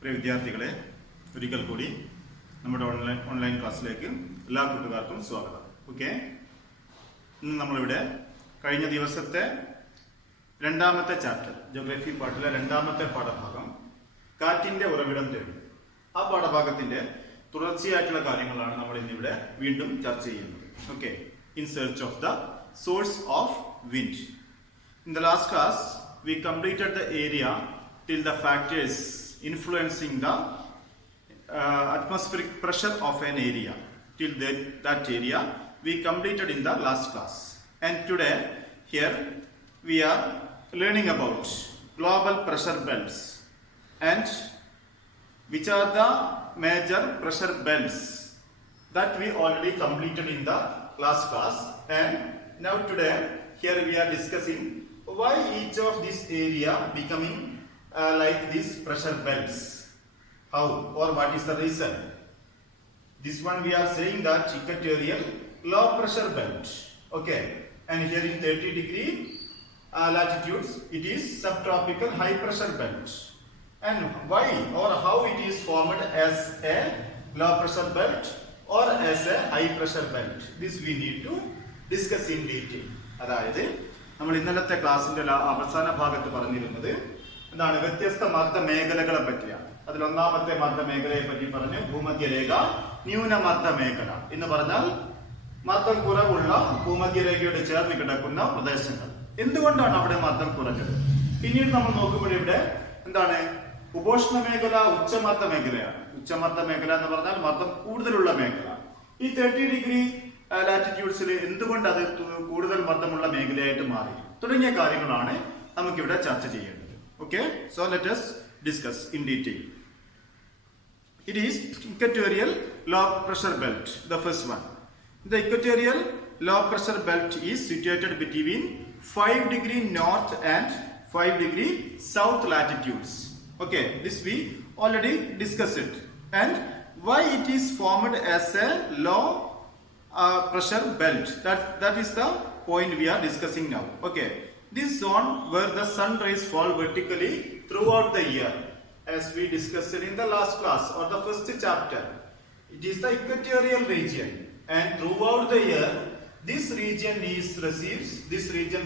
പ്രിയ വിദ്യാർത്ഥികളെ, ഒരിക്കൽ കൂടി നമ്മുടെ ഓൺലൈൻ ക്ലാസ്സിലേക്ക് എല്ലാ കൂട്ടുകാർക്കും സ്വാഗതം. ഓക്കെ, ഇന്ന് നമ്മളിവിടെ കഴിഞ്ഞ ദിവസത്തെ രണ്ടാമത്തെ ചാപ്റ്റർ ജോഗ്രഫി പാർട്ടിലെ രണ്ടാമത്തെ പാഠഭാഗം കാറ്റിന്റെ ഉറവിടം തേടി, ആ പാഠഭാഗത്തിന്റെ തുടർച്ചയായിട്ടുള്ള കാര്യങ്ങളാണ് നമ്മൾ ഇന്നിവിടെ വീണ്ടും ചർച്ച ചെയ്യുന്നത്. Okay, in search of the source of wind. In the last class, we completed the area till the factors influencing the atmospheric pressure of an area. Till that area we completed in the last class. And today, here we are learning about global pressure belts and which are the major pressure belts that we already completed in the last class. And now today, here we are discussing why each of this area becoming like these pressure belts, how or what is the reason. This one we are saying that equatorial low pressure belt. Okay, and here in 30° latitudes it is subtropical high pressure belt. And why or how it is formed as a low pressure belt or as a high pressure belt, this we need to discuss in detail. അതായത് നമ്മൾ ഇന്നലത്തെ ക്ലാസിന്റെ അവസാന ഭാഗത്ത് പറഞ്ഞിരുന്നത് എന്താണ്, വ്യത്യസ്ത മർദ്ദ മേഖലകളെ പറ്റിയാണ്. അതിൽ ഒന്നാമത്തെ മർദ്ദ മേഖലയെ പറ്റി പറഞ്ഞു, ഭൂമധ്യരേഖ ന്യൂനമർദ്ദ മേഖല എന്ന് പറഞ്ഞാൽ മർദ്ദം കുറവുള്ള ഭൂമധ്യരേഖയോട് ചേർന്ന് കിടക്കുന്ന പ്രദേശങ്ങൾ. എന്തുകൊണ്ടാണ് അവിടെ മർദ്ദം കുറഞ്ഞത്? പിന്നീട് നമ്മൾ നോക്കുമ്പോൾ ഇവിടെ എന്താണ്, ഉപോഷ്ണ മേഖല ഉച്ചമർദ്ദ മേഖലയാണ്. ഉച്ചമർദ്ദ മേഖല എന്ന് പറഞ്ഞാൽ മർദ്ദം കൂടുതലുള്ള മേഖല. ഈ 30° ലാറ്റിറ്റ്യൂഡ്സിൽ എന്തുകൊണ്ട് അത് കൂടുതൽ മർദ്ദമുള്ള മേഖലയായിട്ട് മാറി തുടങ്ങിയ കാര്യങ്ങളാണ് നമുക്കിവിടെ ചർച്ച ചെയ്യേണ്ടത്. Okay, so let us discuss in detail. It is equatorial low pressure belt, the first one. The equatorial low pressure belt is situated between 5° north and 5° south latitudes. Okay, this we already discussed it. And why it is formed as a low pressure belt, that is the point we are discussing now. Okay, this zone where the sun rays fall vertically throughout the year, as we discussed in the last class or the first chapter, it is the equatorial region, and throughout the year this region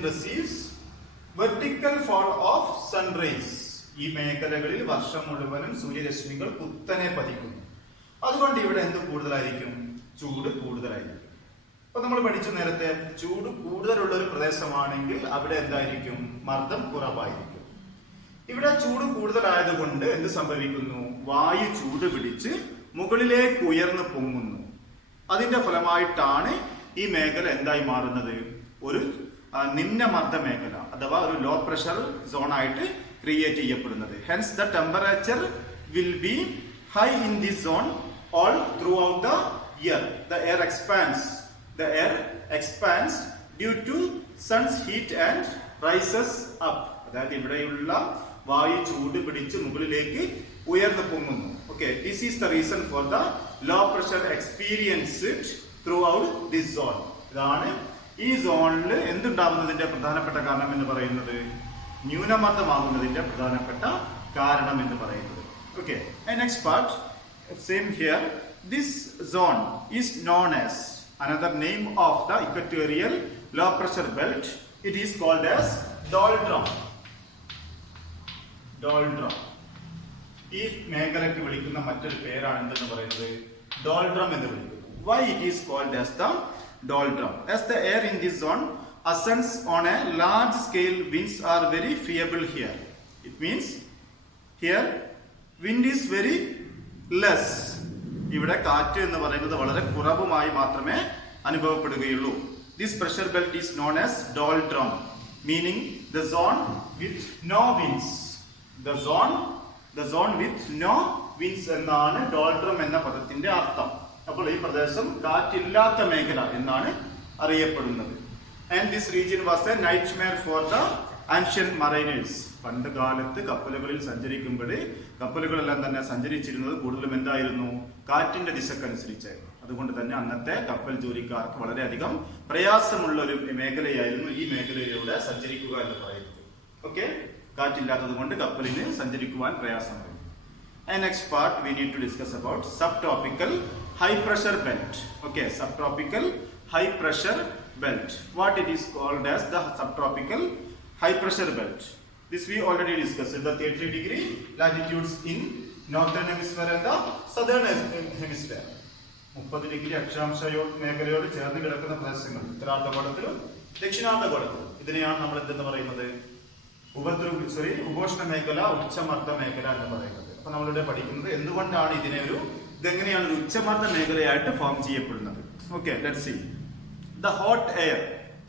receives vertical fall of sun rays. ഈ മേഖലകളിൽ വർഷം മുഴുവനും സൂര്യരശ്മികൾ കുത്തനെ പതിക്കുന്നു. അതുകൊണ്ട് ഇവിടെ എന്ത് കൂടുതലായിരിക്കും? ചൂട് കൂടുതലായിരിക്കും. അപ്പൊ നമ്മൾ പഠിച്ച നേരത്തെ ചൂട് കൂടുതലുള്ള ഒരു പ്രദേശമാണെങ്കിൽ അവിടെ എന്തായിരിക്കും? മർദ്ദം കുറവായിരിക്കും. ഇവിടെ ചൂട് കൂടുതലായതുകൊണ്ട് എന്ത് സംഭവിക്കുന്നു? വായു ചൂട് പിടിച്ച് മുകളിലേക്ക് ഉയർന്നു പൊങ്ങുന്നു. അതിന്റെ ഫലമായിട്ടാണ് ഈ മേഖല എന്തായി മാറുന്നത്? ഒരു നിമ്നമർദ്ദ മേഖല അഥവാ ഒരു ലോ പ്രഷർ സോൺ ആയിട്ട് ക്രിയേറ്റ് ചെയ്യപ്പെടുന്നത്. Hence the temperature will be high in this zone all throughout the year. The air expands due to sun's heat and rises up. അതായത് ഇവിടെയുള്ള വായു ചൂട് പിടിച്ച് മുകളിലേക്ക് ഉയർന്നു പൊങ്ങുന്നു. Okay, this is the reason for the low pressure experienced throughout this zone. ഇതാണ് ഈ സോണിൽ എന്തുണ്ടാകുന്നതിന്റെ പ്രധാനപ്പെട്ട കാരണം എന്ന് പറയുന്നത്, ന്യൂനമർദ്ദമാകുന്നതിന്റെ പ്രധാനപ്പെട്ട കാരണം എന്ന് പറയുന്നത്. Okay, and next part, same here, this zone is known as another name of the equatorial low pressure belt. It is called as doldrum. ഈ മേഖലയ്ക്ക് വിളിക്കുന്ന മറ്റൊരു പേരാണ് എന്തെന്ന് പറയുന്നത്? doldrum എന്ന് വിളിക്കുന്നു. Why it is called as the doldrum? As the air in this zone ascends on a large scale, winds are very feeble here. It means here wind is very less. ഇവിടെ കാറ്റ് എന്ന് പറയുന്നത് വളരെ കുറവുമായി മാത്രമേ അനുഭവപ്പെടുകയുള്ളൂ. This pressure belt is known as doldrum, meaning the zone with no winds. The zone with no winds എന്നാണ് doldrum എന്ന പദത്തിന്റെ അർത്ഥം. അപ്പോൾ ഈ പ്രദേശം കാറ്റില്ലാത്ത മേഖല എന്നാണ് അറിയപ്പെടുന്നത്. And this region was a nightmare for the ancient mariners. പണ്ട് കാലത്ത് കപ്പലുകളിൽ സഞ്ചരിക്കുമ്പോൾ കപ്പലുകളെല്ലാം തന്നെ സഞ്ചരിച്ചിരുന്നത് കൂടുതലും എന്തായിരുന്നു? കാറ്റിന്റെ ദിശക്കനുസരിച്ചായിരുന്നു. അതുകൊണ്ട് തന്നെ അന്നത്തെ കപ്പൽ ജോലിക്കാർക്ക് വളരെയധികം പ്രയാസമുള്ള ഒരു മേഖലയായിരുന്നു ഈ മേഖലയിലൂടെ സഞ്ചരിക്കുക എന്ന് പറയുന്നത്. ഓക്കെ, കാറ്റില്ലാത്തത് കൊണ്ട് കപ്പലിന് സഞ്ചരിക്കുവാൻ പ്രയാസമായിരുന്നു. And next part we need to discuss about subtropical high pressure belt. Okay, subtropical high pressure belt. What it is called as the subtropical high pressure belt. This we already discussed. The 30-degree latitudes in northern hemisphere and the southern hemisphere. 30 degree അക്ഷാംശ മേഖലയോട് ചേർന്ന് കിടക്കുന്ന പ്രദേശങ്ങൾ ഉത്തരാർദ്ധഗോളത്തിലും ദക്ഷിണാർദ്ധഗോളത്തിലും ഇതിനെയാണ് നമ്മൾ എന്തെന്ന് പറയുന്നത് ഉപോഷ്ണ മേഖല ഉച്ചമർദ്ദ മേഖല എന്ന് പറയുന്നത്. അപ്പൊ നമ്മളിവിടെ പഠിക്കുന്നത് എന്തുകൊണ്ടാണ് ഇതെങ്ങനെയാണ് ഒരു ഉച്ചമർദ്ദ മേഖലയായിട്ട് ഫോം ചെയ്യപ്പെടുന്നത്. Okay, let's see. The hot air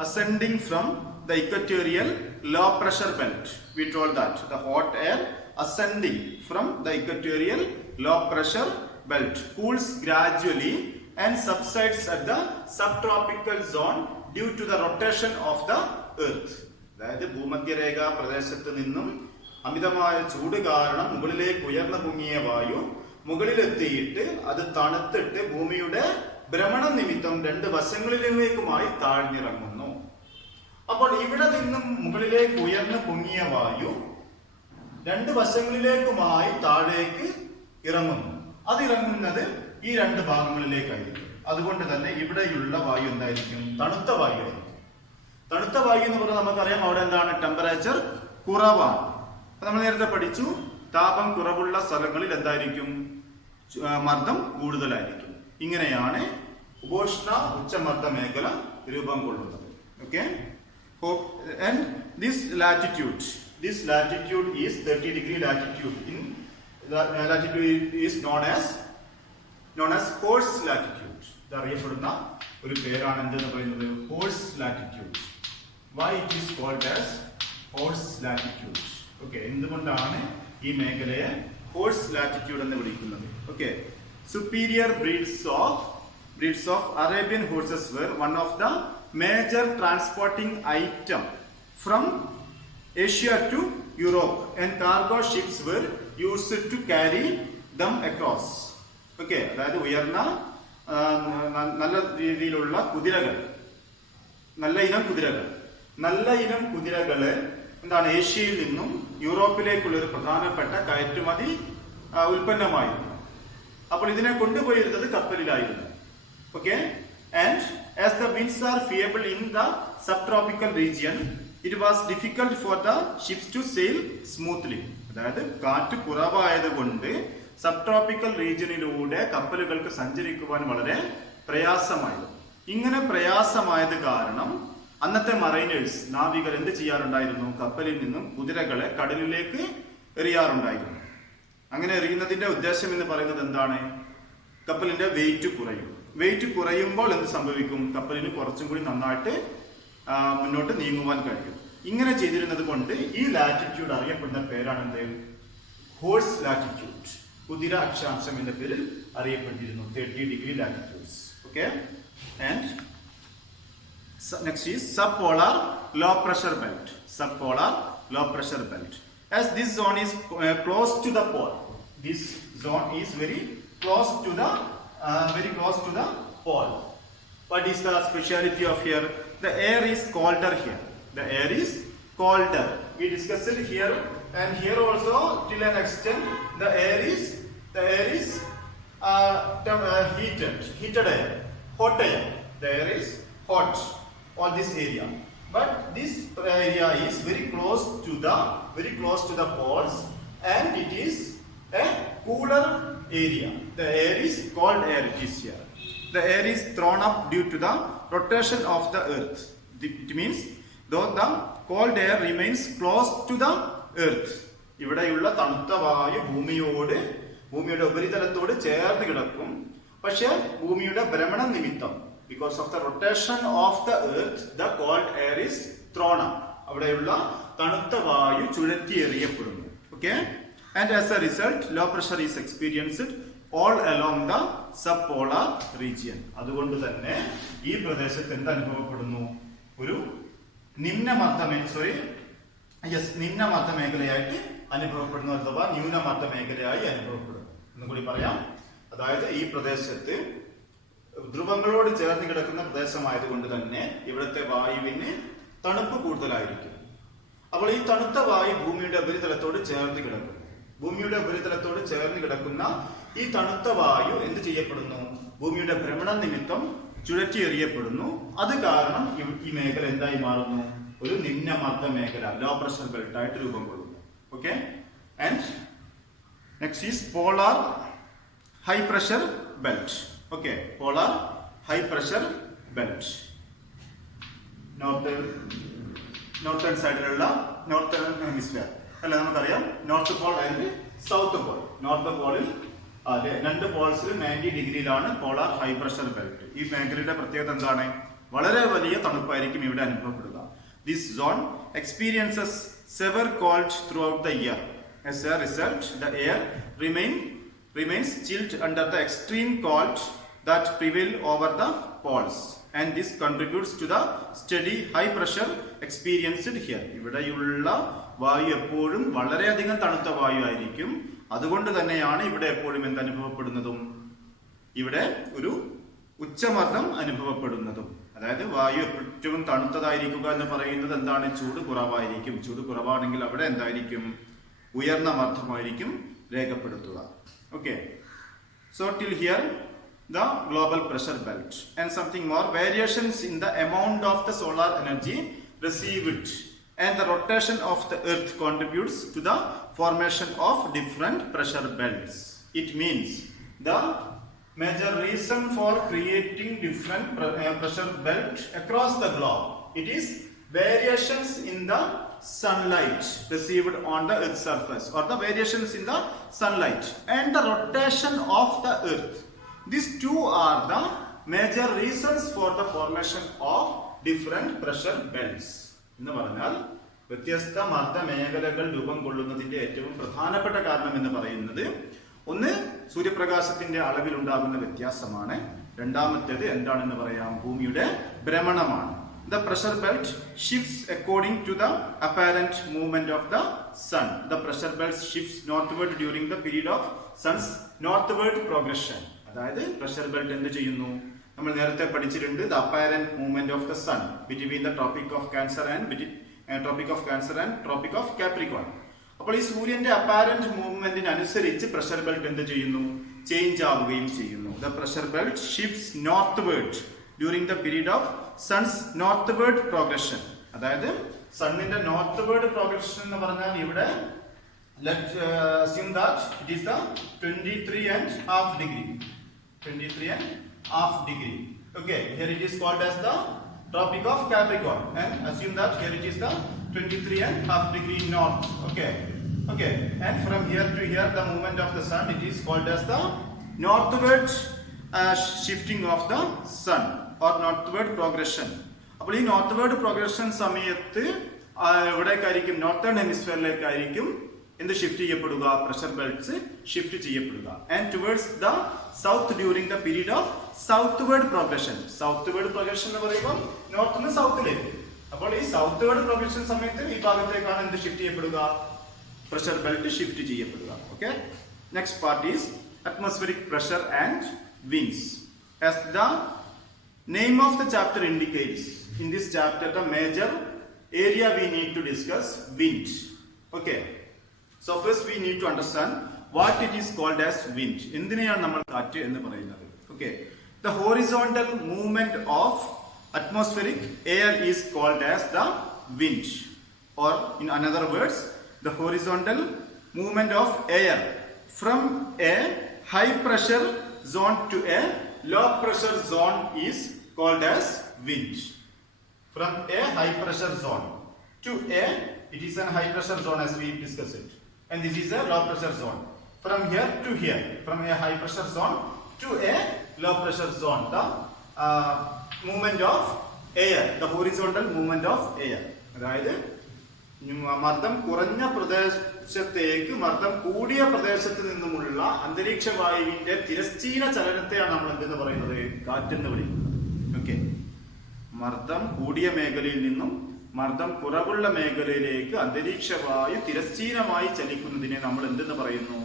ascending from the equatorial low pressure belt. We told that the hot air ascending from the equatorial low pressure belt cools gradually and subsides at the subtropical zone due to the rotation of the earth. അതായത് ഭൂമധ്യരേഖ പ്രദേശത്ത് നിന്നും അമിതമായ ചൂട് കാരണം മുകളിലേക്ക് ഉയർന്നു പൊങ്ങിയ വായു മുകളിലെത്തിയിട്ട് അത് തണുത്തിട്ട് ഭൂമിയുടെ ഭ്രമണ നിമിത്തം രണ്ട് വശങ്ങളിലേക്കുമായി താഴ്ന്നിറങ്ങുന്നു. അപ്പോൾ ഇവിടെ നിന്നും മുകളിലേക്ക് ഉയർന്നു പൊങ്ങിയ വായു രണ്ട് വശങ്ങളിലേക്കുമായി താഴേക്ക് ഇറങ്ങുന്നു. അതിറങ്ങുന്നത് ഈ രണ്ട് ഭാഗങ്ങളിലേക്കായിരിക്കും. അതുകൊണ്ട് തന്നെ ഇവിടെയുള്ള വായു എന്തായിരിക്കും? തണുത്ത വായു ആയിരിക്കും. തണുത്ത വായു എന്ന് പറഞ്ഞാൽ നമുക്കറിയാം അവിടെ എന്താണ്? ടെമ്പറേച്ചർ കുറവാണ്. നമ്മൾ നേരത്തെ പഠിച്ചു, താപം കുറവുള്ള സ്ഥലങ്ങളിൽ എന്തായിരിക്കും? മർദ്ദം കൂടുതലായിരിക്കും. ഇങ്ങനെയാണ് ഉപോഷ്ണ ഉച്ചമർദ്ദ മേഖല രൂപം കൊള്ളുന്നത്. Okay, and this latitude is 30-degree latitude. In the latitude is known as horse latitude. ഇത് അറിയപ്പെടുന്ന ഒരു പേരാണ് എന്തെന്ന് പറയുന്നത്? horse latitude. Why it is called as horse latitude? Okay, എന്തുകൊണ്ടാണ് ഈ മേഖലയെ horse latitude എന്ന് വിളിക്കുന്നത്? Okay, superior breeds of Arabian horses were one of the major transporting item from Asia to Europe, and cargo ships were used to carry them across. Okay, അതായത് ഉയർന്ന നല്ല രീതിയിലുള്ള കുതിരകൾ, നല്ല ഇനം കുതിരകള് എന്താണ് ഏഷ്യയിൽ നിന്നും യൂറോപ്പിലേക്കുള്ള ഒരു പ്രധാനപ്പെട്ട കയറ്റുമതി ഉൽപ്പന്നമായിരുന്നു. അപ്പോൾ ഇതിനെ കൊണ്ടുപോയിരുന്നത് കപ്പലിലായിരുന്നു. Okay, and as the winds are feeble in the subtropical region, it was difficult for the ships to sail smoothly. അതായത് കാറ്റ് കുറവായത് കൊണ്ട് സബ്ട്രോപ്പിക്കൽ റീജിയനിലൂടെ കപ്പലുകൾക്ക് സഞ്ചരിക്കുവാൻ വളരെ പ്രയാസമായിരുന്നു. ഇങ്ങനെ പ്രയാസമായത് കാരണം അന്നത്തെ മറൈനേഴ്സ്, നാവികർ എന്ത് ചെയ്യാറുണ്ടായിരുന്നു? കപ്പലിൽ നിന്നും കുതിരകളെ കടലിലേക്ക് എറിയാറുണ്ടായിരുന്നു. അങ്ങനെ എറിയുന്നതിന്റെ ഉദ്ദേശം എന്ന് പറയുന്നത് എന്താണ്? കപ്പലിന്റെ വെയിറ്റ് കുറയുമ്പോൾ എന്ത് സംഭവിക്കും? കപ്പലിന് കുറച്ചും കൂടി നന്നായിട്ട് മുന്നോട്ട് നീങ്ങുവാൻ കഴിയും. ഇങ്ങനെ ചെയ്തിരുന്നത് കൊണ്ട് ഈ ലാറ്റിറ്റ്യൂഡ് അറിയപ്പെടുന്ന പേരാണ് എന്ത്? Horse latitude. കുതിര അക്ഷാംശം എന്ന പേരിൽ അറിയപ്പെട്ടിരുന്നു. 30-degree latitudes. Okay, and next is subpolar low pressure belt. Subpolar low pressure belt. As this zone is close to the pole. This zone is very close to the pole. What is the speciality of here? The air is colder here. The air is colder. We discussed it here, and here also till an extent the air is heated air, hot air. The air is hot on this area, but this area is very close to the poles, and it is a cooler area. The air is cold air. It is here. The air is thrown up due to the rotation of the earth. It means though the cold air remains close to the earth. ഇവിടെയുള്ള തണുത്ത വായു ഭൂമിയുടെ ഉപരിതലത്തോട് ചേർന്ന് കിടക്കും. പക്ഷെ ഭൂമിയുടെ ഭ്രമണം നിമിത്തം, because of the rotation of the earth, the cold air is thrown up. അവിടെയുള്ള തണുത്ത വായു ചുഴറ്റി എറിയപ്പെടുന്നു. Okay, and as a result low pressure is experienced all along the subpolar region. അതുകൊണ്ട് തന്നെ ഈ പ്രദേശത്ത് എന്ത് അനുഭവപ്പെടുന്നു? ഒരു നിമ്നമർദ്ദ മേഖലയായിട്ട് അനുഭവപ്പെടുന്നു, അഥവാ ന്യൂനമർദ്ദ മേഖലയായി അനുഭവപ്പെടുന്നു എന്നും കൂടി പറയാം. അതായത് ഈ പ്രദേശത്ത് ധ്രുവങ്ങളോട് ചേർന്ന് കിടക്കുന്ന പ്രദേശമായതുകൊണ്ട് തന്നെ ഇവിടുത്തെ വായുവിന് തണുപ്പ് കൂടുതലായിരിക്കും. അപ്പോൾ ഈ തണുത്ത വായു ഭൂമിയുടെ ഉപരിതലത്തോട് ചേർന്ന് കിടക്കും. ഭൂമിയുടെ ഉപരിതലത്തോട് ചേർന്ന് കിടക്കുന്ന ഈ തണുത്ത വായു എന്ത് ചെയ്യപ്പെടുന്നു? ഭൂമിയുടെ ഭ്രമണ നിമിത്തം ചുഴറ്റി എറിയപ്പെടുന്നു. അത് കാരണം ഈ മേഖല എന്തായി മാറുന്നു? ഒരു നിമ്നമർദ്ദ മേഖല, ലോ പ്രഷർ ബെൽറ്റ് ആയിട്ട് രൂപം കൊള്ളുന്നു. Okay, and next is polar high pressure belt. Okay, polar high pressure belt. Northern സൈഡിലുള്ള നോർത്തേൺ ഹെമിസ്ഫിയർ അല്ലെ, നമുക്കറിയാം north pole and south pole. North പോളിൽ അതെ 2 പോൾസിൽ 90 ഡിഗ്രിയിലാണ് പോളാർ ഹൈ പ്രഷർ ബെൽറ്റ്. ഈ മേഖലയുടെ പ്രത്യേകത എന്താണ്? വളരെ വലിയ തണുപ്പായിരിക്കും ഇവിടെ അനുഭവപ്പെടുക. This zone experiences severe cold throughout the year. As a result, the air remains chilled under the extreme cold that prevail over the poles, and this contributes to the steady high pressure experienced here. ഇവിടെയുള്ള വായു എപ്പോഴും വളരെയധികം തണുത്ത വായു ആയിരിക്കും. അതുകൊണ്ട് തന്നെയാണ് ഇവിടെ എപ്പോഴും എന്ത് അനുഭവപ്പെടുന്നതും? ഇവിടെ ഒരു ഉച്ചമർദ്ദം അനുഭവപ്പെടുന്നതും. അതായത് വായു ഏറ്റവും തണുത്തതായിരിക്കുക എന്ന് പറയുന്നത് എന്താണ്? ചൂട് കുറവായിരിക്കും. ചൂട് കുറവാണെങ്കിൽ അവിടെ എന്തായിരിക്കും? ഉയർന്ന മർദ്ദമായിരിക്കും രേഖപ്പെടുത്തുക. Okay, so till here the global pressure belt and something more. Variations in the amount of the solar energy received and the rotation of the earth contributes to the formation of different pressure belts. It means the major reason for creating different pressure belt across the globe, it is variations in the sunlight received on the earth's surface, or the variations in the sunlight and the rotation of the earth. These two are the major reasons for the formation of different pressure belts. എന്ന് പറഞ്ഞാൽ വ്യത്യസ്ത മർദ്ദ മേഖലകൾ രൂപം കൊള്ളുന്നതിന്റെ ഏറ്റവും പ്രധാനപ്പെട്ട കാരണം എന്ന് പറയുന്നത് ഒന്ന് സൂര്യപ്രകാശത്തിന്റെ അളവിലുണ്ടാകുന്ന വ്യത്യാസമാണ്. രണ്ടാമത്തേത് എന്താണെന്ന് പറയാം? ഭൂമിയുടെ ഭ്രമണമാണ്. The pressure belt shifts according to the apparent movement of the sun. The pressure belt shifts northward during the period of sun's northward progression. അതായത് പ്രഷർ ബെൽറ്റ് എന്ത് ചെയ്യുന്നു? നമ്മൾ നേരത്തെ പഠിച്ചിട്ടുണ്ട്. The apparent movement of the sun between the Tropic of Cancer and Tropic of Capricorn. അപ്പോൾ ഈ സൂര്യന്റെ apparent മൂവ്മെന്റിന് അനുസരിച്ച് പ്രഷർ ബെൽറ്റ് എന്ത് ചെയ്യുന്നു? ചേഞ്ച് ആവുകയും ചെയ്യുന്നു. The pressure belt shifts northward during the period of sun's northward progression. അതായത് സണ്ണിന്റെ നോർത്ത്വേർഡ് progression എന്ന് പറഞ്ഞാൽ ഇവിടെ let's assume that it is the 23.5 degree. 23.5 degree. Okay, here it is called as the Tropic of Capricorn, and assume that here it is the 23.5 degree north. Okay, and from here to here the movement of the sun, it is called as the northward shifting of the sun or northward progression. അപ്പോൾ ഈ നോർത്ത്വേർഡ് progression സമയത്ത് എവിടേക്കായിരിക്കും? Northern ഹെമിസ്ഫിയറിലേക്കായിരിക്കും എന്ത് shift ചെയ്യപ്പെടുക? Pressure belts shift ചെയ്യപ്പെടുക. And towards the south during the period of southward progression. Southward progression എന്ന് പറയുമ്പോൾ north നിന്ന് സൗത്തിലേക്ക്. അപ്പോൾ ഈ സൗത്ത്വേർഡ് പ്രോഗ്രഷൻ സമയത്ത് ഈ ഭാഗത്തേക്കാണ് എന്ത് ഷിഫ്റ്റ് ചെയ്യപ്പെടുക? പ്രഷർ ബെൽറ്റ് ഷിഫ്റ്റ് ചെയ്യപ്പെടുക. Okay, next part is atmospheric pressure and winds. As the name of the chapter indicates, in this chapter the major area we need to discuss wind. Okay, so first we need to understand what it is called as wind. എന്തിനെയാണ് നമ്മൾ കാറ്റ് എന്ന് പറയുന്നത്? Okay, the horizontal movement of atmospheric air is called as the wind, or in another words, the horizontal movement of air from a high pressure zone to a low pressure zone is called as wind. From a high pressure zone to a, it is a high pressure zone as we discussed it, and this is a low pressure zone. From here to here, from a high pressure zone to a low pressure zone, the movement of air, the horizontal movement of air. അതായത് മർദ്ദം കുറഞ്ഞ പ്രദേശത്തേക്ക് മർദ്ദം കൂടിയ പ്രദേശത്ത് നിന്നുമുള്ള അന്തരീക്ഷ വായുവിന്റെ തിരശ്ചീന ചലനത്തെയാണ് നമ്മൾ എന്തെന്ന് പറയുന്നത്? കാറ്റെന്ന് വിളിക്കുന്നത്. ഓക്കെ, മർദ്ദം കൂടിയ മേഖലയിൽ നിന്നും മർദ്ദം കുറവുള്ള മേഖലയിലേക്ക് അന്തരീക്ഷ വായു തിരശ്ചീനമായി ചലിക്കുന്നതിനെ നമ്മൾ എന്തെന്ന് പറയുന്നു?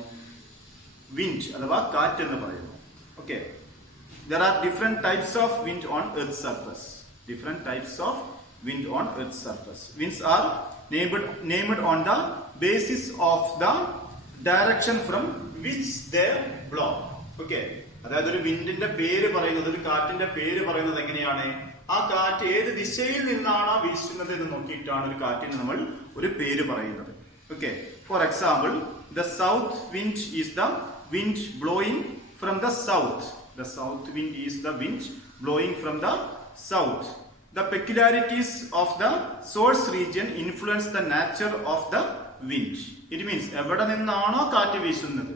വിൻഡ് അഥവാ കാറ്റ് എന്ന് പറയുന്നു. Okay, there are different types of wind on Earth's surface. Different types of wind on Earth's surface. Winds are named on the basis of the direction from which they blow. Okay. അതായത് ഒരു വിൻഡിന്റെ പേര് പറയുന്നത്, ഒരു കാറ്റിന്റെ പേര് പറയുന്നത് എങ്ങനെയാണ്? ആ കാറ്റ് ഏത് ദിശയിൽ നിന്നാണ് വീശുന്നത് എന്ന് നോക്കിയിട്ടാണ് ഒരു കാറ്റിന് നമ്മൾ ഒരു പേര് പറയുന്നത്. Okay. For example, the south wind is the wind blowing from the south. The south wind is the wind blowing from the south. The peculiarities of the source region influence the nature of the wind. It means എവിടെ നിന്നാണോ കാറ്റ് വീശുന്നത്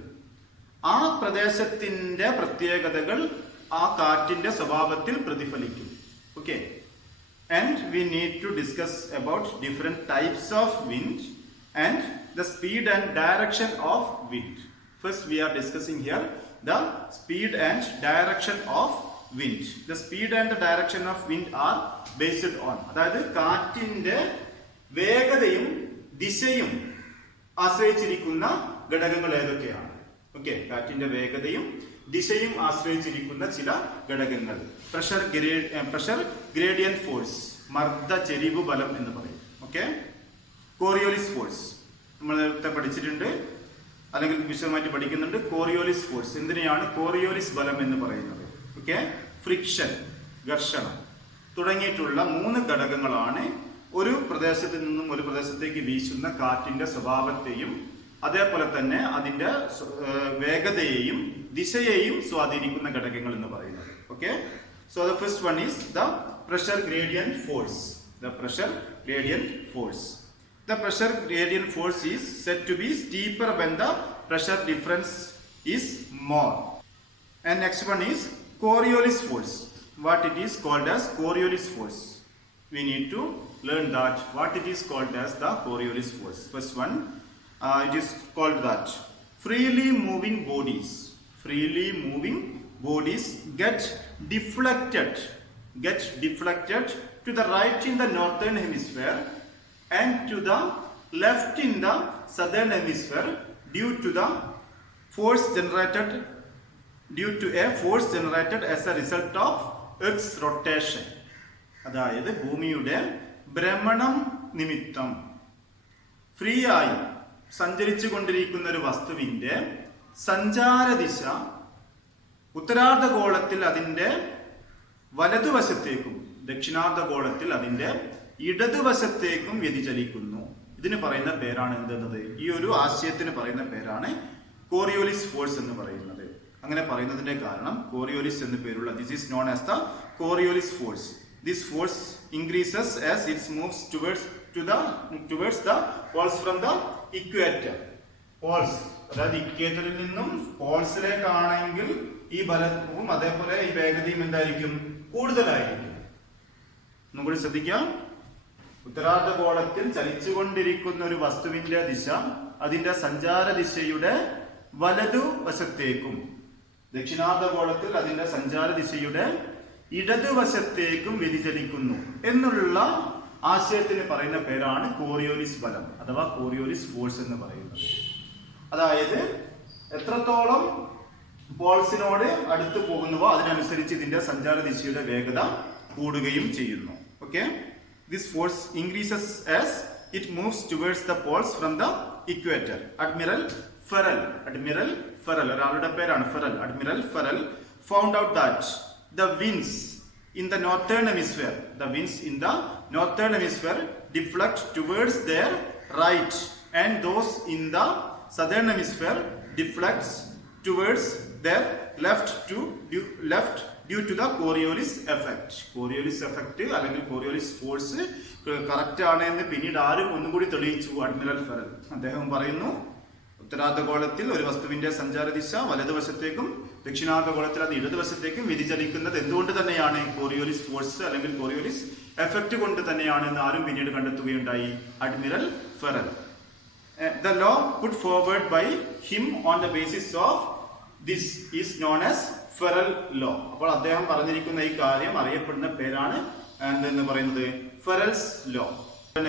ആ പ്രദേശത്തിന്റെ പ്രത്യേകതകൾ ആ കാറ്റിന്റെ സ്വഭാവത്തിൽ പ്രതിഫലിക്കും. Okay. And we need to discuss about different types of wind and the speed and direction of wind. First we are discussing here the speed and direction of wind. The speed and the direction of wind are based on, അതായത് കാറ്റിന്റെ വേഗതയും ദിശയും ആശ്രയിച്ചിരിക്കുന്ന ഘടകങ്ങൾ ഏതൊക്കെയാണ്? Okay. കാറ്റിന്റെ വേഗതയും ദിശയും ആശ്രയിച്ചിരിക്കുന്ന ചില ഘടകങ്ങൾ. പ്രഷർ ഗ്രേഡിയന്റ് ഫോഴ്സ്, മർദ്ദ ചെരിവ് ബലം എന്ന് പറയും. ഓക്കെ. കോറിയോലിസ് ഫോഴ്സ് നമ്മൾ നേരത്തെ പഠിച്ചിട്ടുണ്ട്, അല്ലെങ്കിൽ വിശദമായിട്ട് പഠിക്കുന്നുണ്ട്. കോറിയോലിസ് ഫോഴ്സ്, എന്തിനെയാണ് കോറിയോലിസ് ബലം എന്ന് പറയുന്നത്? ഓക്കെ. ഫ്രിക്ഷൻ, ഘർഷണം തുടങ്ങിയിട്ടുള്ള 3 ഘടകങ്ങളാണ് ഒരു പ്രദേശത്ത് നിന്നും ഒരു പ്രദേശത്തേക്ക് വീശുന്ന കാറ്റിന്റെ സ്വഭാവത്തെയും അതേപോലെ തന്നെ അതിന്റെ വേഗതയെയും ദിശയെയും സ്വാധീനിക്കുന്ന ഘടകങ്ങൾ എന്ന് പറയുന്നത്. Okay. So the first one is the pressure gradient force. The pressure gradient force. The pressure gradient force is said to be steeper when the pressure difference is more. And next one is Coriolis force. What it is called as Coriolis force? We need to learn that what it is called as the Coriolis force. First one, it is called that freely moving bodies get deflected to the right in the northern hemisphere and to the left in the southern hemisphere due to a force generated as a result of Earth's rotation. അതായത് ഭൂമിയുടെ ഭ്രമണം നിമിത്തം free ആയി സഞ്ചരിച്ചു കൊണ്ടിരിക്കുന്ന ഒരു വസ്തുവിന്റെ സഞ്ചാരദിശ ഉത്തരാർദ്ധഗോളത്തിൽ അതിന്റെ വലതുവശത്തേക്കും ദക്ഷിണാർദ്ധഗോളത്തിൽ അതിന്റെ ഇടതുവശത്തേക്കും വ്യതിചലിക്കുന്നു. ഇതിന് പറയുന്ന പേരാണ് എന്തെന്നത്? ഈ ഒരു ആശയത്തിന് പറയുന്ന പേരാണ് കോറിയോലിസ് ഫോഴ്സ് എന്ന് പറയുന്നത്. അങ്ങനെ പറയുന്നതിന്റെ കാരണം കോറിയോലിസ് എന്ന് പേരുള്ള this is known as the Coriolis force. This force increases as it moves towards the poles from the equator. Poles അതായത് ഇക്വേറ്ററിൽ നിന്നും പോൾസിലേക്കാണെങ്കിൽ ഈ ബലവും അതേപോലെ ഈ വേഗതയും എന്തായിരിക്കും? കൂടുതലായിരിക്കും. ഒന്നും കൂടി ശ്രദ്ധിക്കാം. ഉത്തരാർദ്ധഗോളത്തിൽ ചലിച്ചുകൊണ്ടിരിക്കുന്ന ഒരു വസ്തുവിന്റെ ദിശ അതിന്റെ സഞ്ചാര ദിശയുടെ വലതുവശത്തേക്കും ദക്ഷിണാർദ്ധഗോളത്തിൽ അതിന്റെ സഞ്ചാര ദിശയുടെ ഇടതുവശത്തേക്കും വ്യതിചലിക്കുന്നു എന്നുള്ള ആശയത്തിന് പറയുന്ന പേരാണ് കോറിയോലിസ് ബലം അഥവാ കോറിയോലിസ് ഫോഴ്സ് എന്ന് പറയുന്നത്. അതായത് എത്രത്തോളം പോൾസിനോട് അടുത്ത് പോകുന്നുവോ അതിനനുസരിച്ച് ഇതിന്റെ സഞ്ചാര ദിശയുടെ വേഗത കൂടുകയും ചെയ്യുന്നു. Okay. This force increases as it moves towards the poles from the equator. Admiral Farrell, ഒരാളുടെ പേരാണ് Farrell. Admiral Farrell found out that the winds in the northern hemisphere deflect towards their right, and those in the southern hemisphere deflects towards their left due to the Coriolis effect. Coriolis effect അല്ലെങ്കിൽ Coriolis force correct ആണ് എന്ന് പിന്നീട് ആരും ഒന്നുകൂടി തെളിയിച്ചു. Admiral ഫെറൽ അദ്ദേഹം പറയുന്നു ഉത്തരാർദ്ധഗോളത്തിൽ ഒരു വസ്തുവിന്റെ സഞ്ചാരദിശ വലതുവശത്തേക്കും ദക്ഷിണാർദ്ധഗോളത്തിൽ അത് ഇടതുവശത്തേക്കും വ്യതിചലിക്കുന്നത് എന്തുകൊണ്ട് തന്നെയാണ്? കോറിയോലിസ് ഫോഴ്സ് അല്ലെങ്കിൽ കോറിയോലിസ് എഫക്റ്റ് കൊണ്ട് തന്നെയാണ് എന്ന് ആരും പിന്നീട് കണ്ടെത്തുകയുണ്ടായി. Admiral ഫെറൽ. The law put forward by him on the basis of this is known as Farrell law. അപ്പോൾ അദ്ദേഹം പറഞ്ഞിരിക്കുന്ന ഈ കാര്യം അറിയപ്പെടുന്ന പേരാണ് എന്തെന്ന് പറയുന്നത്? ഫെറൽസ് ലോ.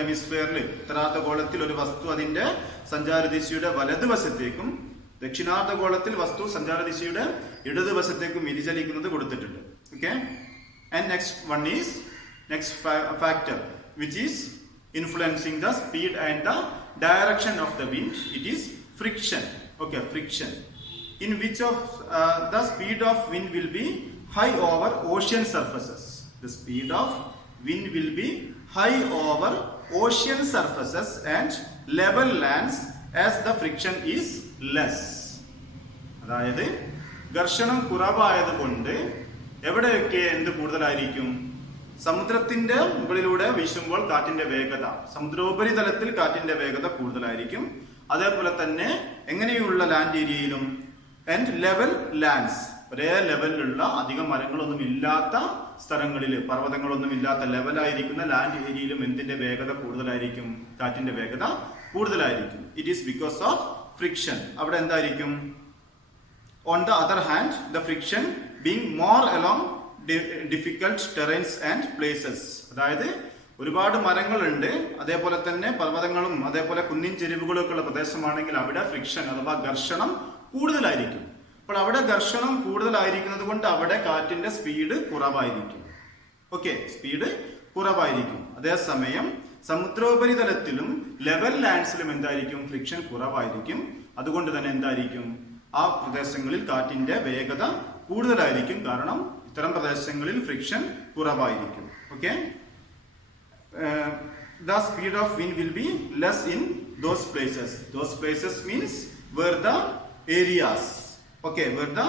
ഹെമിസ്ഫിയറിൽ ഉത്തരാർദ്ധഗോളത്തിൽ ഒരു വസ്തു അതിന്റെ സഞ്ചാരദിശയുടെ വലതുവശത്തേക്കും ദക്ഷിണാർദ്ധഗോളത്തിൽ വസ്തു സഞ്ചാരദിശയുടെ ഇടതുവശത്തേക്കും വ്യതിചലിക്കുന്നത് കൊടുത്തിട്ടുണ്ട്. Okay. And next factor which is influencing the speed and the direction of the wind, it is friction. Okay, friction. In which of the speed of wind will be high over ocean surfaces? The speed of wind will be high over ocean surfaces and level lands as the friction is less. അതായത് ഘർഷണം കുറവായതുകൊണ്ട് എവിടെയൊക്കെ എന്ത് കൂടുതലായിരിക്കും? സമുദ്രത്തിന്റെ മുകളിലൂടെ വീശുമ്പോൾ കാറ്റിന്റെ വേഗത, സമുദ്രോപരിതലത്തിൽ കാറ്റിന്റെ വേഗത കൂടുതലായിരിക്കും. അതേപോലെ തന്നെ എങ്ങനെയുള്ള ലാൻഡ് ഏരിയയിലും ആൻഡ് ലെവൽ ലാൻഡ്സ്, ഒരേ ലെവലിലുള്ള അധികം മരങ്ങളൊന്നും ഇല്ലാത്ത സ്ഥലങ്ങളിൽ, പർവ്വതങ്ങളൊന്നും ഇല്ലാത്ത ലെവലായിരിക്കുന്ന ലാൻഡ് ഏരിയയിലും എന്തിന്റെ വേഗത കൂടുതലായിരിക്കും? കാറ്റിന്റെ വേഗത കൂടുതലായിരിക്കും. It is because of friction. അവിടെ എന്തായിരിക്കും? On the other hand the friction being more along difficult terrains and places. അതായത് ഒരുപാട് മരങ്ങളുണ്ട്, അതേപോലെ തന്നെ പർവ്വതങ്ങളും അതേപോലെ കുന്നിൻ ചെരിവുകളും ഒക്കെ ഉള്ള പ്രദേശമാണെങ്കിൽ അവിടെ ഫ്രിക്ഷൻ അഥവാ ഘർഷണം കൂടുതലായിരിക്കും. അപ്പോൾ അവിടെ ഘർഷണം കൂടുതലായിരിക്കുന്നത് കൊണ്ട് അവിടെ കാറ്റിന്റെ സ്പീഡ് കുറവായിരിക്കും. ഓക്കെ, സ്പീഡ് കുറവായിരിക്കും. അതേസമയം സമുദ്രോപരിതലത്തിലും ലെവൽ ലാൻഡ്സിലും എന്തായിരിക്കും? ഫ്രിക്ഷൻ കുറവായിരിക്കും. അതുകൊണ്ട് തന്നെ എന്തായിരിക്കും? ആ പ്രദേശങ്ങളിൽ കാറ്റിന്റെ വേഗത കൂടുതലായിരിക്കും. കാരണം ഇത്തരം പ്രദേശങ്ങളിൽ ഫ്രിക്ഷൻ കുറവായിരിക്കും. Okay, the speed of wind will be less in those places. Those places means where the areas, okay, where the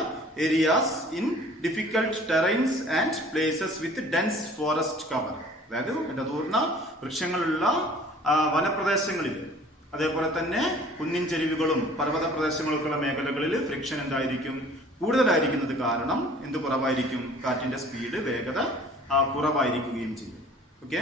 areas in difficult terrains and places with dense forest cover. അതായത് ഇടതൂർന്ന വൃക്ഷങ്ങളുള്ള വനപ്രദേശങ്ങളിൽ, അതേപോലെ തന്നെ കുന്നിൻ ചെരിവുകളും പർവ്വത പ്രദേശങ്ങളൊക്കെയുള്ള മേഖലകളിൽ friction എന്തായിരിക്കും? കൂടുതലായിരിക്കുന്നത് കാരണം എന്ത് കുറവായിരിക്കും? കാറ്റിന്റെ സ്പീഡ്, വേഗത കുറവായിരിക്കുകയും ചെയ്യും. ഓക്കെ.